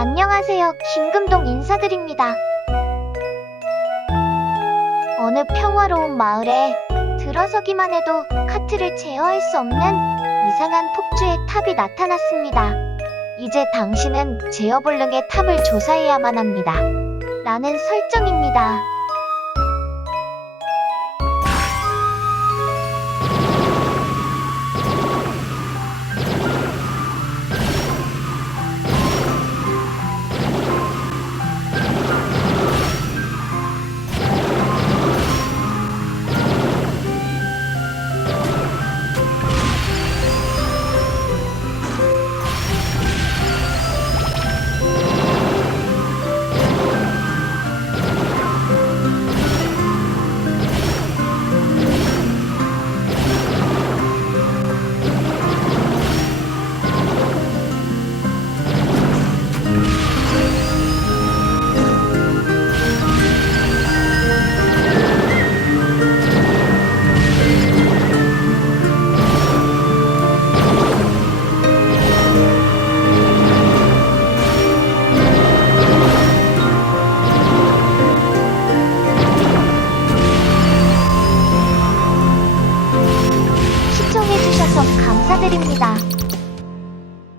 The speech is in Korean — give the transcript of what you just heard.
안녕하세요. 김금동 인사드립니다. 어느 평화로운 마을에 들어서기만 해도 카트를 제어할 수 없는 이상한 폭주의 탑이 나타났습니다. 이제 당신은 제어불능의 탑을 조사해야만 합니다. 라는 설정입니다. 주셔서 감사드립니다.